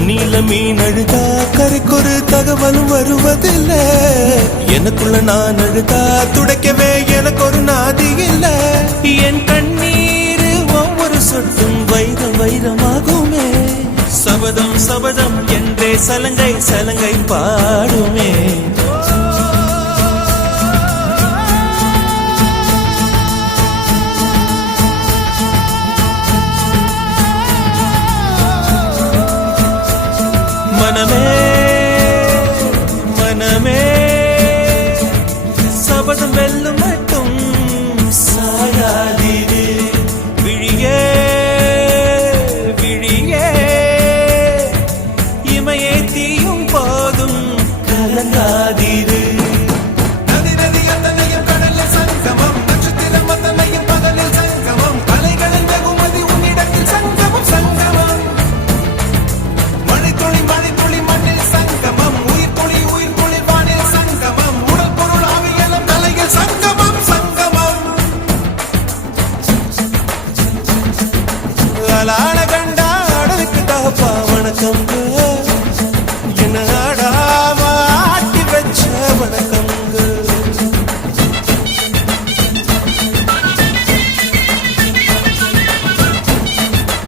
தண்ணியில மீன் அழுதா கரைக்கொரு தகவலும் வருவதில்ல. எனக்குள்ள நான் அழுதா துடைக்கவே எனக்கு ஒரு நாதி இல்ல. என் கண்ணீர் ஒவ்வொரு சொட்டும் வைரம் வைரமாகுமே. சபதம் சபதம் என்றே சலங்கை சலங்கை பாடுமே. மனமே